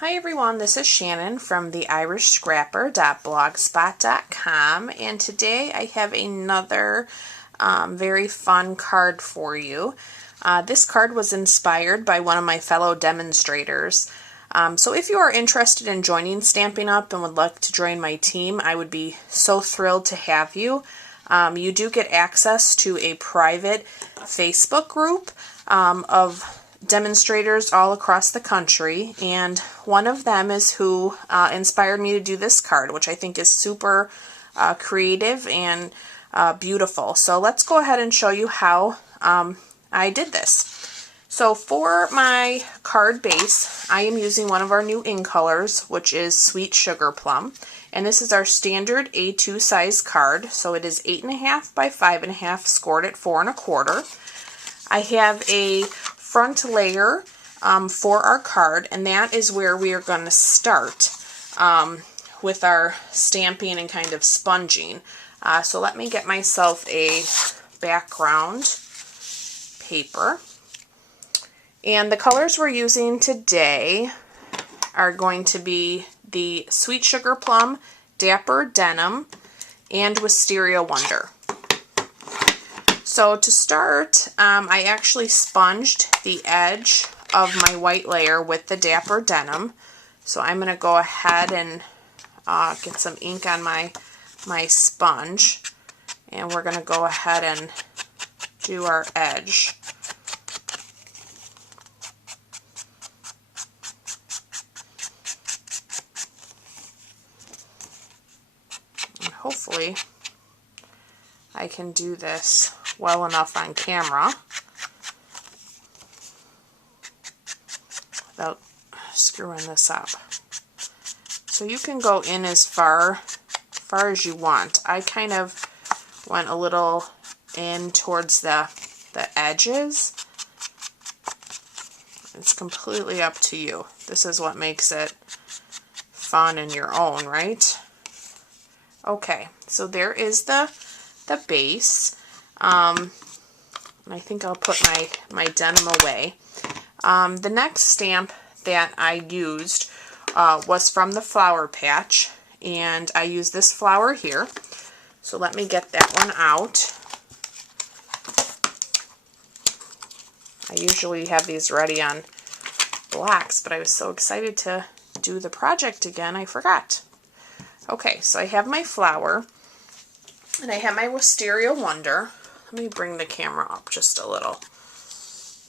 Hi everyone, this is Shannon from theirishscrapper.blogspot.com, and today I have another very fun card for you. This card was inspired by one of my fellow demonstrators. So if you are interested in joining Stampin' Up! And would like to join my team, I would be so thrilled to have you. You do get access to a private Facebook group of demonstrators all across the country, and one of them is who inspired me to do this card, which I think is super creative and beautiful. So let's go ahead and show you how I did this. So for my card base, I am using one of our new in colors, which is Sweet Sugar Plum, and this is our standard A2 size card. So it is 8.5 by 5.5, scored at 4 1/4. I have a front layer for our card, and that is where we are going to start with our stamping and kind of sponging. So let me get myself a background paper. And the colors we're using today are going to be the Sweet Sugar Plum, Dapper Denim, and Wisteria Wonder. So to start, I actually sponged the edge of my white layer with the Dapper Denim. So I'm going to go ahead and get some ink on my sponge, and we're going to go ahead and do our edge. And hopefully I can do this well enough on camera without screwing this up. So you can go in as far as you want. I kind of went a little in towards the edges. It's completely up to you. This is what makes it fun in your own, right? Okay, so there is the base. And I think I'll put my denim away. The next stamp that I used was from the Flower Patch, and I used this flower here. So let me get that one out. I usually have these ready on blocks, but I was so excited to do the project again, I forgot. Okay, so I have my flower, and I have my Wisteria Wonder. Let me bring the camera up just a little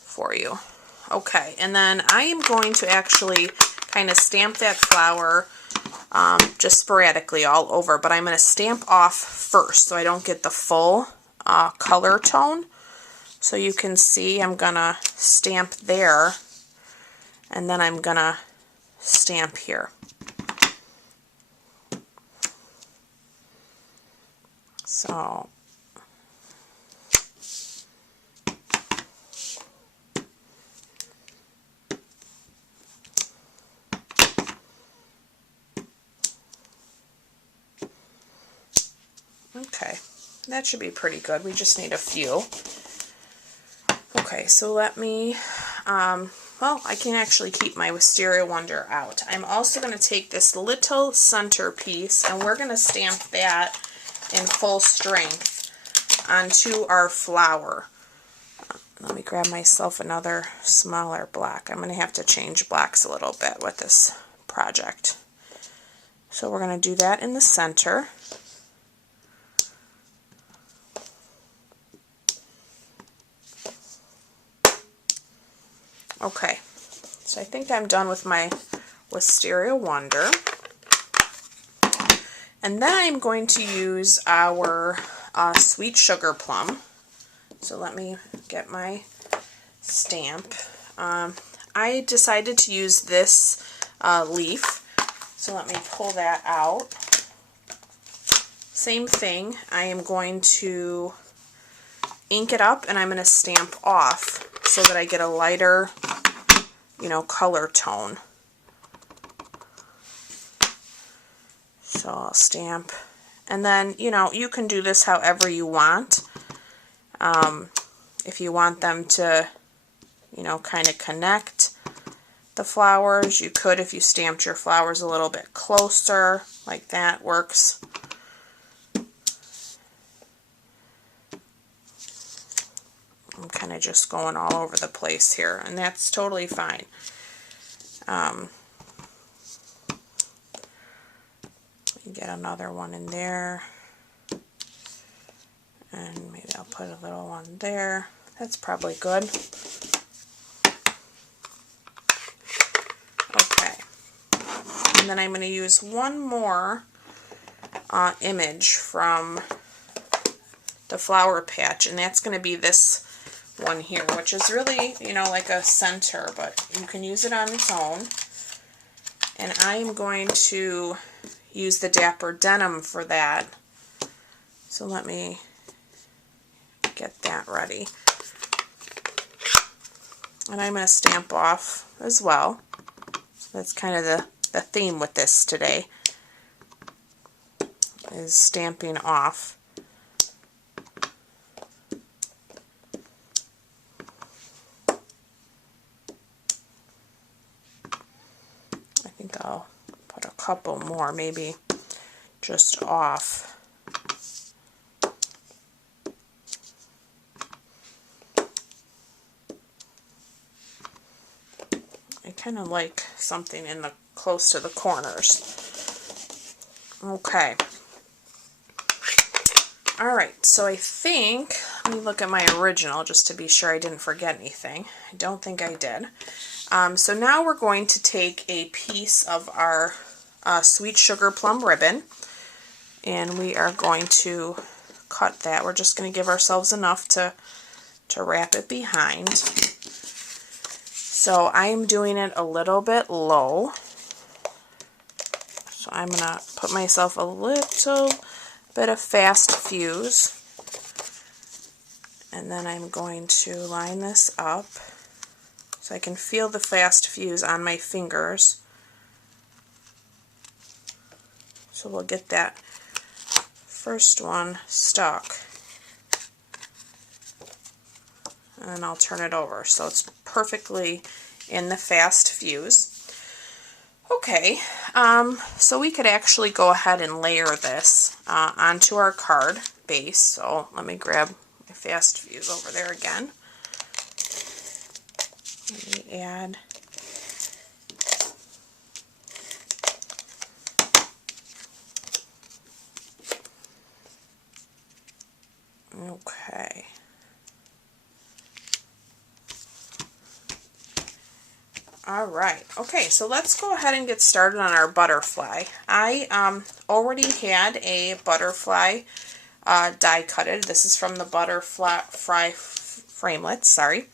for you. Okay, and then I am going to actually kind of stamp that flower just sporadically all over, but I'm going to stamp off first so I don't get the full color tone. So you can see I'm going to stamp there, and then I'm going to stamp here. So okay, that should be pretty good. We just need a few. Okay, so let me, well, I can actually keep my Wisteria Wonder out. I'm also going to take this little centerpiece, and we're going to stamp that in full strength onto our flower. Let me grab myself another smaller block. I'm going to have to change blocks a little bit with this project. So we're going to do that in the center. Okay, so I think I'm done with my Wisteria Wonder. And then I'm going to use our Sweet Sugar Plum. So let me get my stamp. I decided to use this leaf, so let me pull that out. Same thing, I am going to ink it up, and I'm going to stamp off so that I get a lighter, color tone. So I'll stamp, and then, you can do this however you want. If you want them to, kind of connect, the flowers. You could if you stamped your flowers a little bit closer, like that works. I'm kind of just going all over the place here, and that's totally fine. Get another one in there, and maybe I'll put a little one there. That's probably good. Okay, and then I'm going to use one more image from the Flower Patch, and that's going to be this one here, which is really, you know, like a center, but you can use it on its own. And I am going to use the Dapper Denim for that. So let me get that ready. And I'm going to stamp off as well. So that's kind of the theme with this today, is stamping off. I think I'll put a couple more, maybe just off. I kind of like something in the close to the corners. Okay. Alright, so I think, let me look at my original just to be sure I didn't forget anything. I don't think I did. So now we're going to take a piece of our Sweet Sugar Plum ribbon, and we are going to cut that. We're just going to give ourselves enough to wrap it behind. So I am doing it a little bit low. So I'm going to put myself a little bit of Fast Fuse, and then I'm going to line this up so I can feel the Fast Fuse on my fingers. So we'll get that first one stuck, and then I'll turn it over so it's perfectly in the Fast Fuse. Okay, so we could actually go ahead and layer this onto our card base. So let me grab my Fast Fuse over there again. Let me add okay. Alright, okay, so let's go ahead and get started on our butterfly. I already had a butterfly die cutted. This is from the Butterfly Framelits, sorry.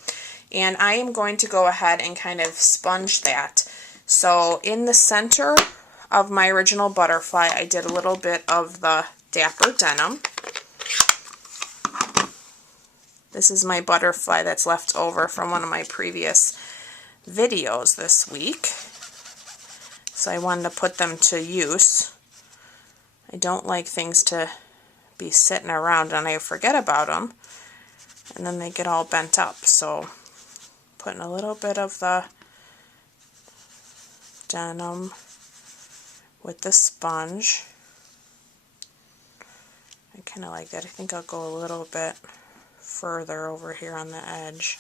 And I am going to go ahead and kind of sponge that. So in the center of my original butterfly, I did a little bit of the Dapper Denim. This is my butterfly that's left over from one of my previous videos this week. So I wanted to put them to use. I don't like things to be sitting around and I forget about them, and then they get all bent up. So putting a little bit of the denim with the sponge. I kind of like that. I think I'll go a little bit further over here on the edge.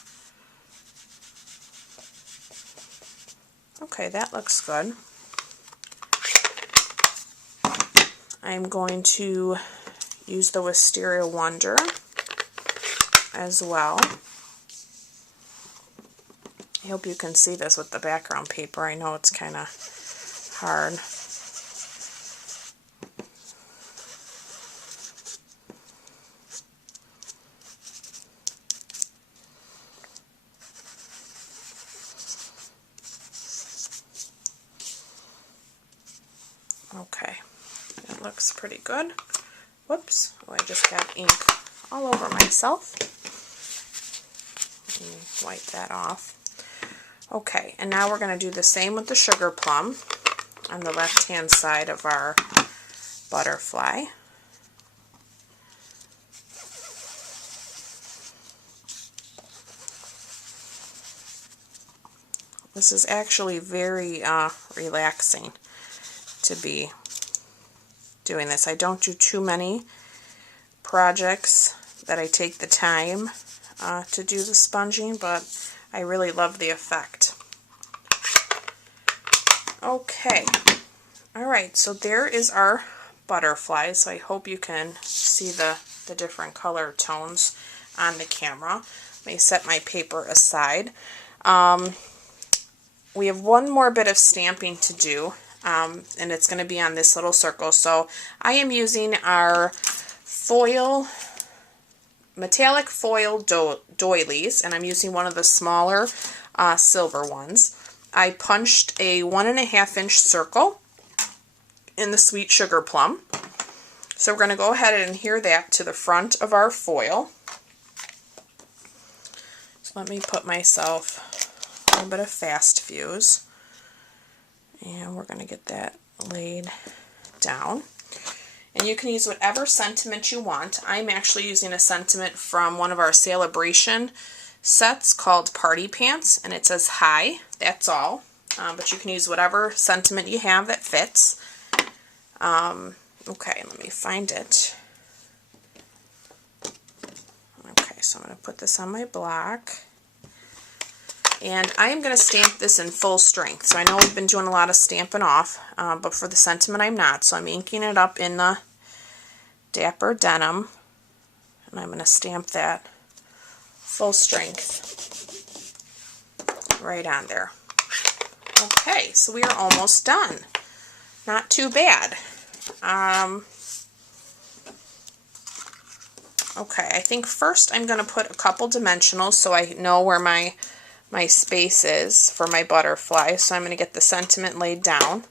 Okay, that looks good. I'm going to use the Wisteria Wonder as well. I hope you can see this with the background paper. I know it's kind of hard. Okay, that looks pretty good. Whoops, oh, I just got ink all over myself. Let me wipe that off. Okay, and now we're going to do the same with the sugar plum on the left hand side of our butterfly. This is actually very relaxing to be doing this. I don't do too many projects that I take the time to do the sponging, but I really love the effect. Okay, alright, so there is our butterfly. So I hope you can see the different color tones on the camera. Let me set my paper aside. We have one more bit of stamping to do, and it's going to be on this little circle. So I am using our foil, metallic foil doilies, and I'm using one of the smaller silver ones. I punched a 1.5 inch circle in the Sweet Sugar Plum. So we're going to go ahead and adhere that to the front of our foil. So let me put myself a little bit of fast fuse, and we're going to get that laid down. And you can use whatever sentiment you want. I'm actually using a sentiment from one of our Celebration sets called Party Pants, and it says hi, that's all. But you can use whatever sentiment you have that fits. Okay, let me find it. Okay, so I'm going to put this on my block. And I am going to stamp this in full strength. So I know we've been doing a lot of stamping off, but for the sentiment I'm not. So I'm inking it up in the Dapper Denim, and I'm going to stamp that full strength right on there. Okay, so we are almost done. Not too bad. Okay, I think first I'm going to put a couple dimensionals so I know where my space is for my butterfly. So I'm going to get the sentiment laid down.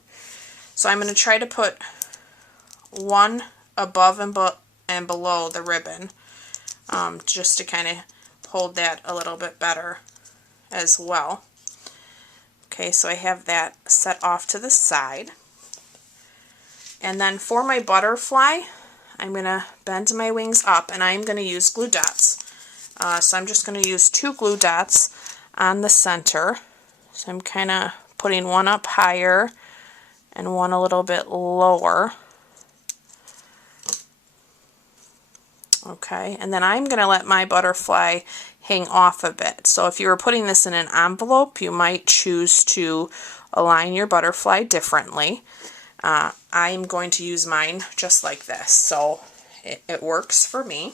So I'm going to try to put one above and below the ribbon, just to kind of hold that a little bit better as well. Okay, so I have that set off to the side. And then for my butterfly, I'm going to bend my wings up, and I'm going to use glue dots. So I'm just going to use 2 glue dots on the center. So I'm kind of putting one up higher and one a little bit lower. Okay, and then I'm going to let my butterfly hang off a bit. So if you were putting this in an envelope, you might choose to align your butterfly differently. I'm going to use mine just like this, so it works for me.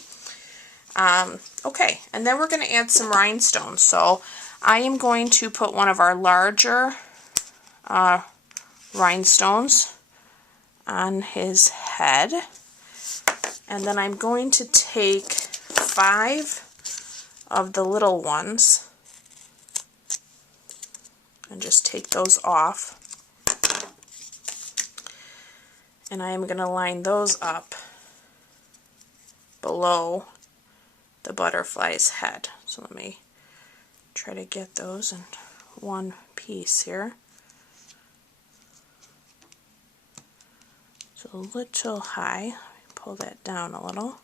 Okay, and then we're going to add some rhinestones. So I am going to put one of our larger rhinestones on his head, and then I'm going to take 5 of the little ones and just take those off. And I am going to line those up below the butterfly's head. So let me try to get those in one piece here. It's a little high. Pull that down a little.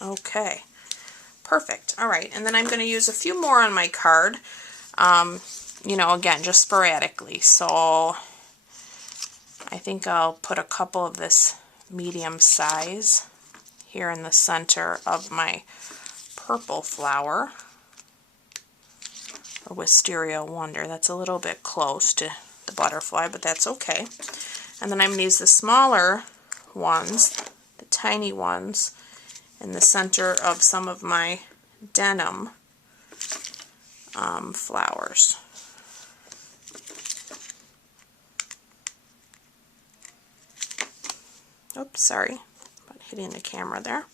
Okay, perfect. All right, and then I'm going to use a few more on my card. You know, again, just sporadically. So I think I'll put a couple of this medium size here in the center of my purple flower, or Wisteria Wonder. That's a little bit close to the butterfly, but that's okay. And then I'm going to use the smaller ones, the tiny ones, in the center of some of my denim flowers. Oops, sorry about hitting the camera there. I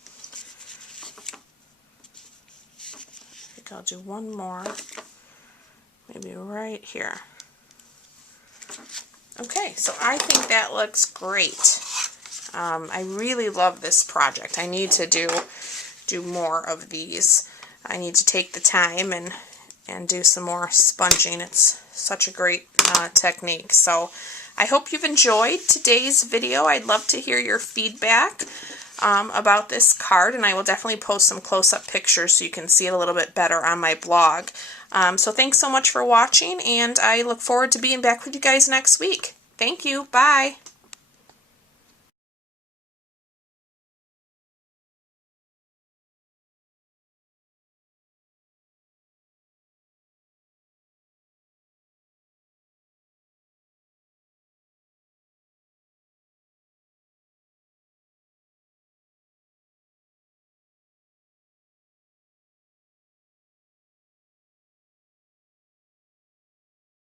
think I'll do one more, maybe right here. Okay, so I think that looks great. I really love this project. I need to do more of these. I need to take the time and do some more sponging. It's such a great technique. So I hope you've enjoyed today's video. I'd love to hear your feedback. about this card, and I will definitely post some close-up pictures so you can see it a little bit better on my blog. So thanks so much for watching, and I look forward to being back with you guys next week. Thank you. Bye.